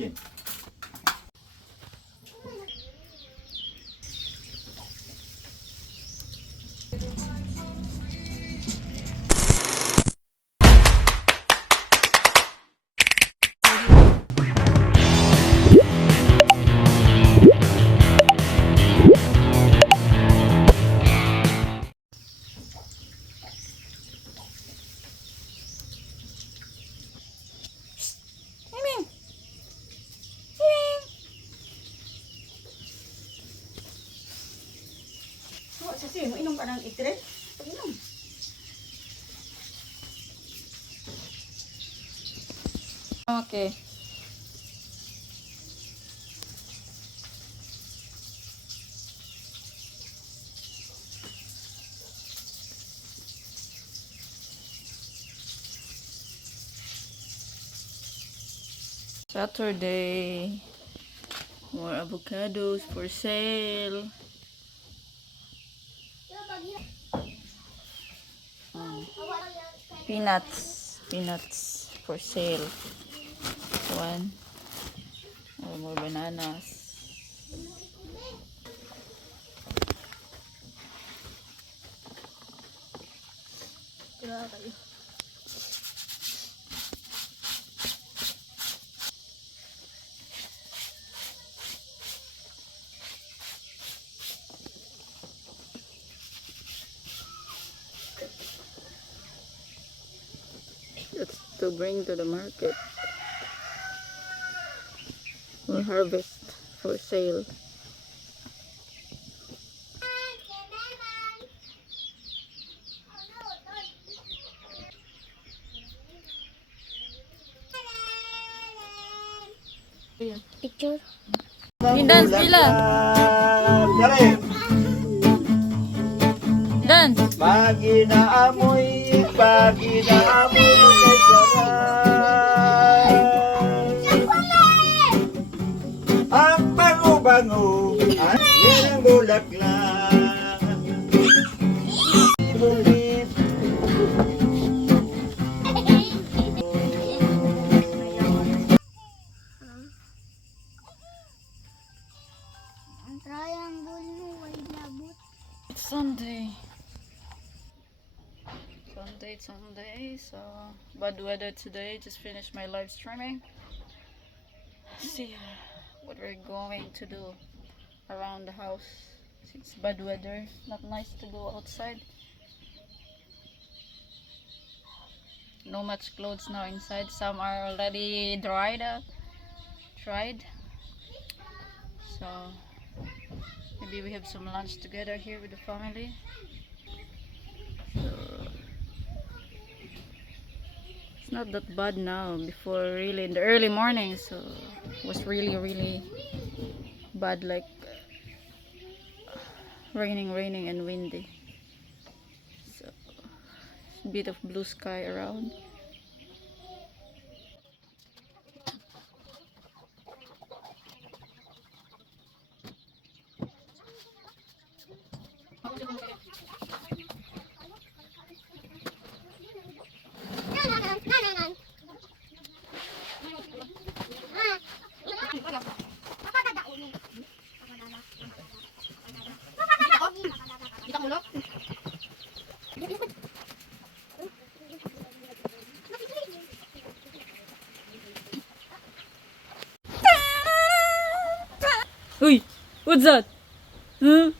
Jin. Sige, mainom ka ng itre. Pag-inom. Okay. Saturday. More avocados for sale. Peanuts for sale. One. Or more bananas. Grabe. That's to bring to the market or harvest for sale. Picture. Dance pila. Dali. Dance. Pagi na amoy kay saray. Ang bango-bango, ang ilang bulaklak. Ang triangle mo, ay labot. It's Sunday. Sunday. So bad weather today. Just finished my live streaming. See what we're going to do around the house. It's bad weather. Not nice to go outside. No much clothes now inside. Some are already dried. So maybe we have some lunch together here with the family. So it's not that bad now. Before, really in the early morning, so it was really bad, like raining and windy. So a bit of blue sky around. Uy, what's that? Huh?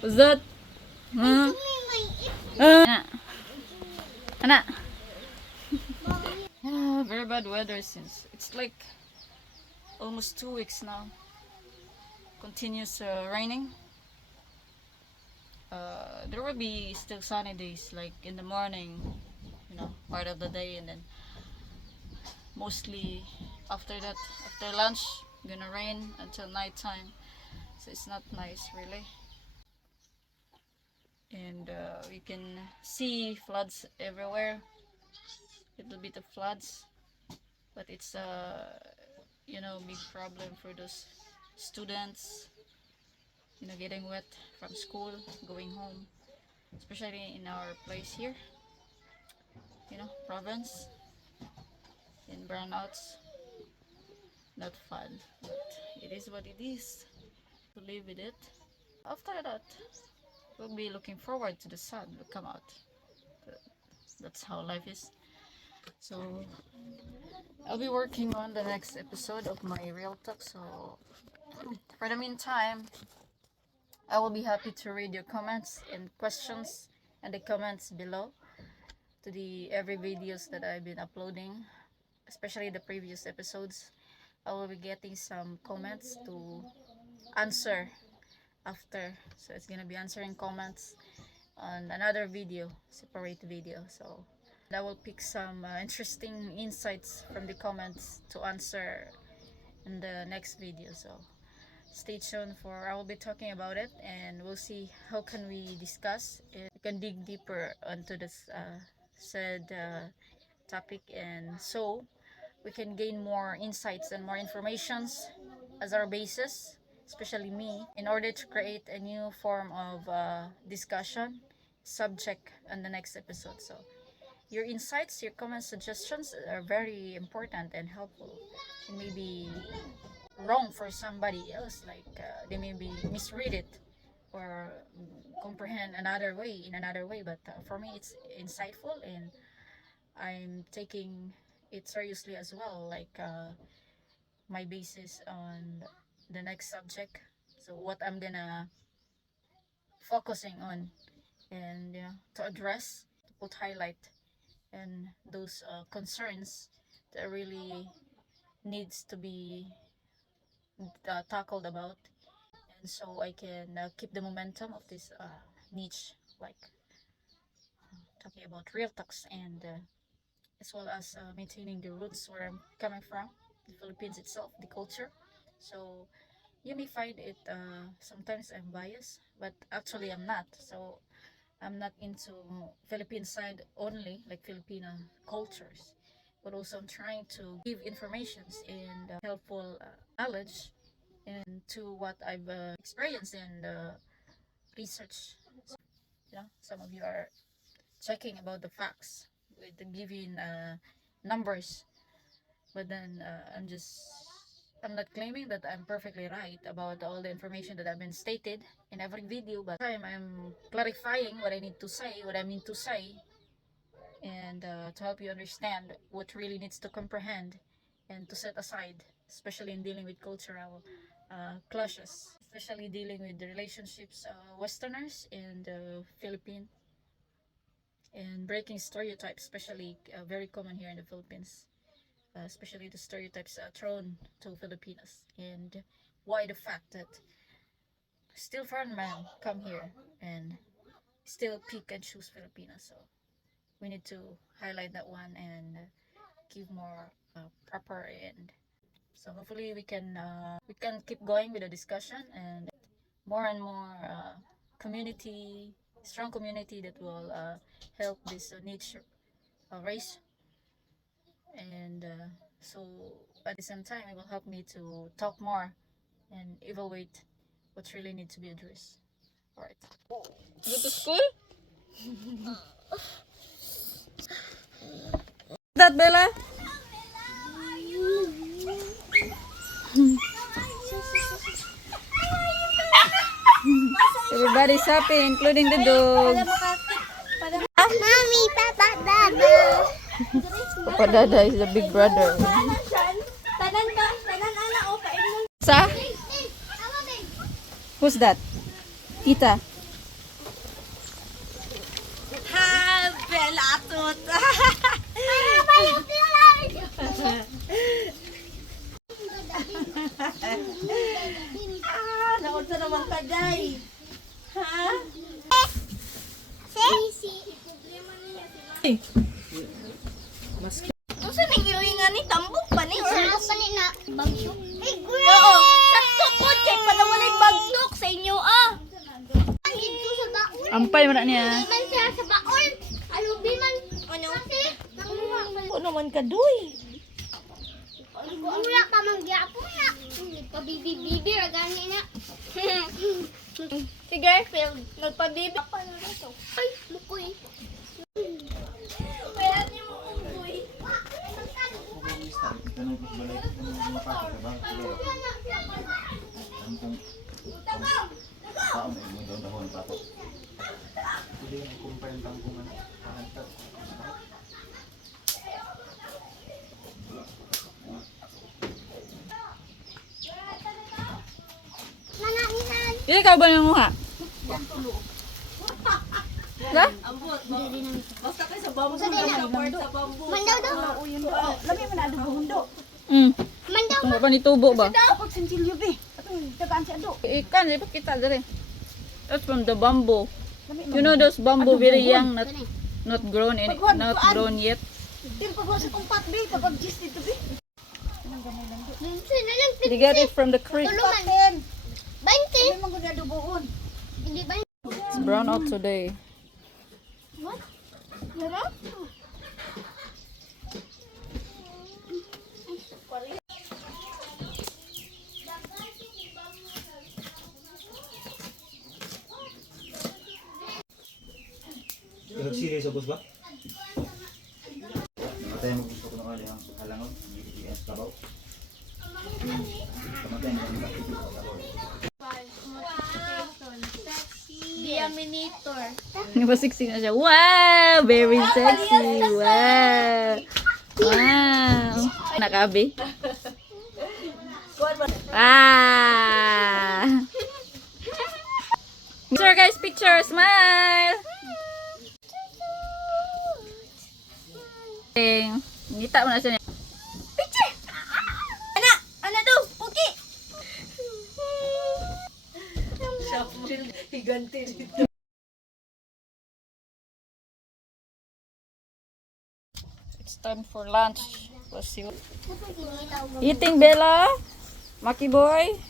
What's that? Huh? Anak. Very bad weather since it's like almost 2 weeks now. Continuous raining. There will be still sunny days, like in the morning, part of the day, and then mostly after that, after lunch, gonna rain until nighttime. So it's not nice, really. And we can see floods everywhere. Little bit of floods, but it's big problem for those students, getting wet from school, going home, especially in our place here, province, in brownouts. not fun, but it is what it is. To live with it. After that, we'll be looking forward to the sun will come out. That's how life is. So I'll be working on the next episode of my real talk. So for the meantime, I will be happy to read your comments and questions and the comments below to the every videos that I've been uploading, especially the previous episodes. I will be getting some comments to answer after, so it's gonna be answering comments on another video, separate video. So I will pick some interesting insights from the comments to answer in the next video. So stay tuned for, I will be talking about it, and we'll see how can we discuss it. We can dig deeper onto this said topic, and so we can gain more insights and more informations as our basis, especially me, in order to create a new form of discussion subject on the next episode. So your insights, your comments, suggestions are very important and helpful. It may be wrong for somebody else, like they may be misread it or comprehend another way in another way, but for me it's insightful, and I'm taking it seriously as well, like my basis on the next subject. So what I'm gonna focusing on, and to address, to put highlight and those concerns that really needs to be tackled about, and so I can keep the momentum of this niche, like talking about real talks, and as well as maintaining the roots where I'm coming from, the Philippines itself, the culture. So you may find it sometimes I'm biased, but actually I'm not. So I'm not into Philippine side only, like Filipino cultures, but also I'm trying to give informations and helpful knowledge and to what I've experienced and research. So, some of you are checking about the facts with the giving numbers, but then I'm not claiming that I'm perfectly right about all the information that I've been stated in every video, but time I'm clarifying what I need to say, what I mean to say, and to help you understand what really needs to comprehend and to set aside, especially in dealing with cultural clashes, especially dealing with the relationships, Westerners and Philippine, and breaking stereotypes, especially very common here in the Philippines, especially the stereotypes thrown to Filipinos, and why the fact that still foreign men come here and still pick and choose Filipinos. So we need to highlight that one and give more proper, and so hopefully we can keep going with the discussion, and more and more community, strong community that will help this niche race, and so at the same time it will help me to talk more and evaluate what really needs to be addressed. All right. Go to school? That Bella? Everybody's happy, including the dog. Mommy, Papa, Dada. Papa Dada is the big brother. Sa? Who's that? Tita. Ha, Bella Tut. Naunsa naman ka, Day? Ha? Unsa ning iringan ni tambok pa ni? Sarap pa ni na bagyo. Ay, Oo, sakto po kay padawalay bagtok sa inyo ah. Dito sa baon. Ampay mo na niya. Man siya sa baon. Alubi man. Ano? Kasi, nakuha. Ano naman ka, Duy? Wala pa mang gyapon na. Pabibi-bibi, ragani na. Sige, Phil, nagpabibi pa na rito. Ay, mukoy. Kaya niyo mo unggoy. Tanong ko sa balay ko kung mapasok ka ba? Siguro. Tanong kung paon ay mo dahon pa po. Hindi na kumpay ang tangkungan. Pahantat. Mananinan. Hindi ka ba nang muha? Ha? Basta kayo sa bambu. Sa bambu. Mandaw daw. Lami mo na ado bundo. Mandaw. Tunggu pa ni tubo ba? Dapat sinsilyo be. Atong tagaan si ado. Ikan, di pa kita dali. That's from the bamboo. You know those bamboo very young, not grown yet. Dil pag sa kumpat be, pag gis dito be. Minsan na lang. They get it from the creek. Tulungan. 20. Kami mga gado buon. Hindi ba? It's brown out today. What? Yara? Nag-serious sa bus ba? Namatay mo gusto ko na kali ang halangon. Hindi ang tabaw. Namatay mo ang tabaw. Diaminator. Napasiksik na siya. Wow! Very sexy! Wow! Wow! Nakabi? Ah! Picture guys, picture! Smile! Ngita mo na siya. Ana do, puki. Higanti dito. It's time for lunch. Let's see what... Eating, Bella? Maki boy?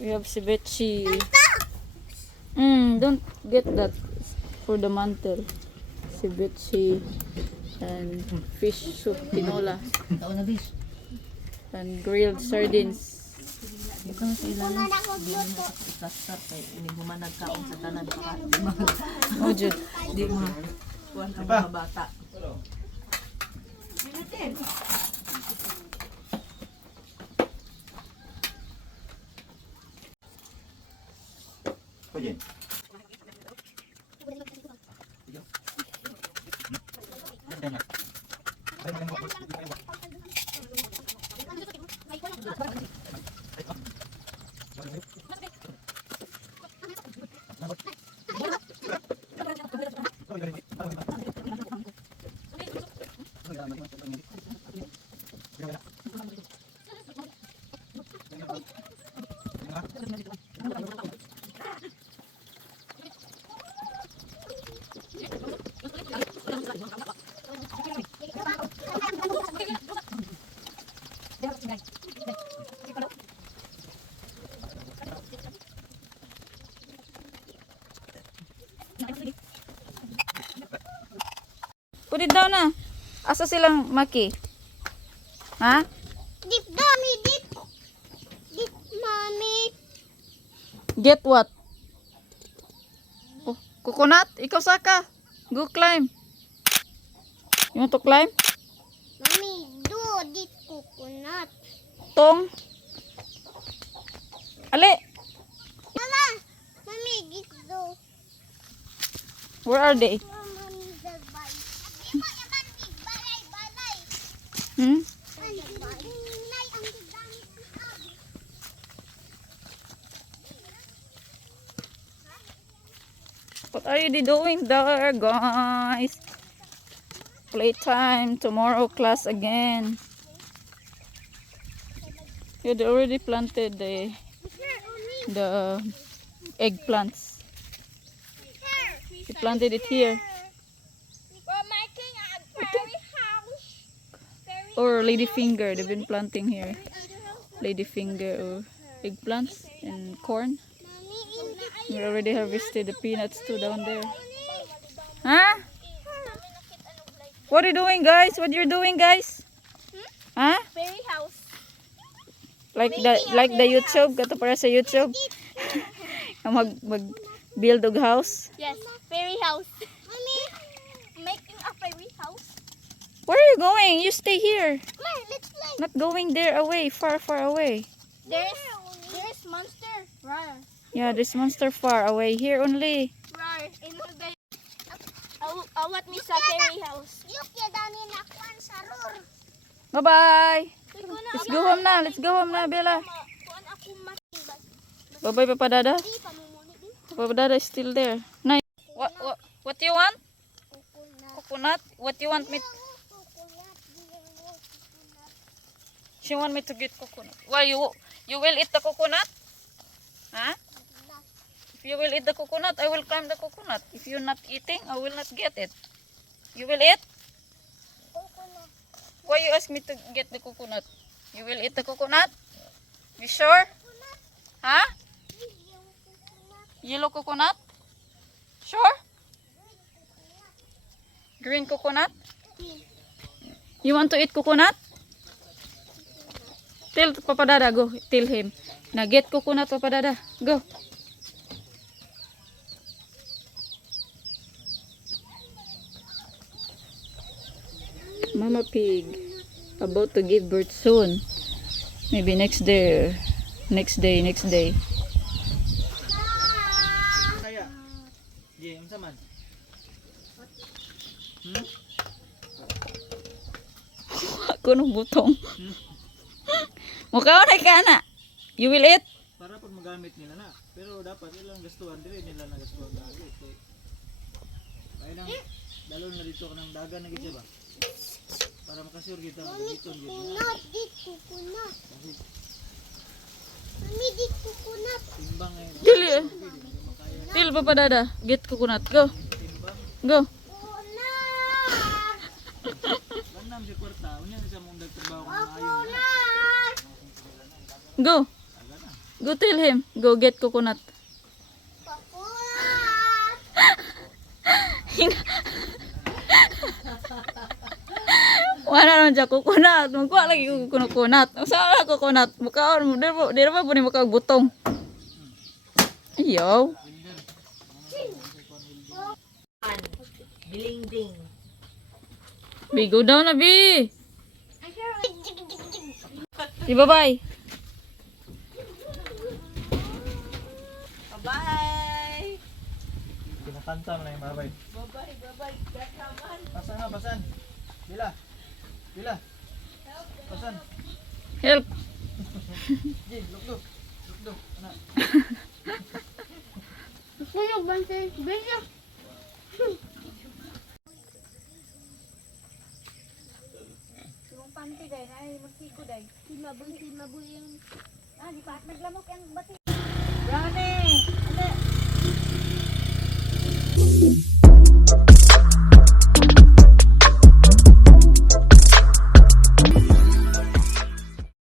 We have ceviche. Don't get that for the mantle. Ceviche and fish soup tinola and grilled sardines. Kuman ako luto. Oh, Jud. Di mo. Kuan ang mga bata. Pwede. Put it down na. Asa silang Maki? Ha? Dip, dami, dip. Dip, mami. Get what? Oh, coconut? Ikaw saka. Go climb. You want to climb? Mami, do, dip coconut. Tong. Ali, Mama, mami, dip do. where are they? Mami, dabay. Imo, yaman, big balay, balay. Hmm? Ang ingay, ang dami. What are you doing there, guys? Playtime. Tomorrow class again. You had already planted the eggplants. You planted it here. We're making a fairy house. Or ladyfinger. They've been planting here. Ladyfinger or eggplants and corn. We already harvested the peanuts too down there. Huh? What are you doing, guys? What you're doing, guys? Huh? Fairy house. Like the YouTube, kato para sa YouTube. mag build og house. Yes, fairy house. Mommy, making a fairy house. you going? You stay here. Come on, let's play. Not going there away, far, far away. There's monster. Rar. Yeah, this monster far away. Here only. Rar. Awat mi sa fairy house. Yuk ya dani nakuan sa rur. Bye-bye. Let's go home na. Let's go home na, Bella. Kuan ako matibas. Bye-bye, Papa Dada. Di pamumuni di. Papa Dada is still there. Nice. What you want? Coconut? What you want me? She want me to get coconut. Why you will eat the coconut? Huh? If you will eat the coconut, I will climb the coconut. If you're not eating, I will not get it. You will eat? Why you ask me to get the coconut? You will eat the coconut? You sure? Huh? Yellow coconut? Sure? Green coconut? You want to eat coconut? Tell Papa Dada, go. Tell him. Now get coconut, Papa Dada. Go. Mama pig about to give birth soon. Maybe next day. Next day. Kaya. Di, unsa man? Ako nung butong. Mukha na ka na. You will eat? Para pag magamit nila na. Pero dapat ilang gastuhan dire nila na gastuhan lagi. Kaya nang dalo na dito kanang dagan na gid ba? Para makasure kita dito gid. Kunat dito kunat. Mami dito kunat. Timbang ay Dili. Till Papa Dada. Get coconut. Go. Go. Ganam si kwarta, unya sa mong nagtrabaho ka na ayon. Go. Go tell him. Go get coconut. Wala naman dyan coconut. Magkuha lagi ko coconut. Saan na coconut? Mukha mo. Di ba po ni makagbutong? Ayaw. Bilingding. Bi, go down na, Bi. Di bye-bye. Bye-bye. Kinakanta mo na yung babay. Bye-bye. Gataman. Pasan na, pasan. Bila. Pasan. Help. Jin, luk. Ana. Kuya bante. Bella. Yung panty day na ay magsiko day. Timabon yung Ah, di pa naglamok ang bati. Brownie.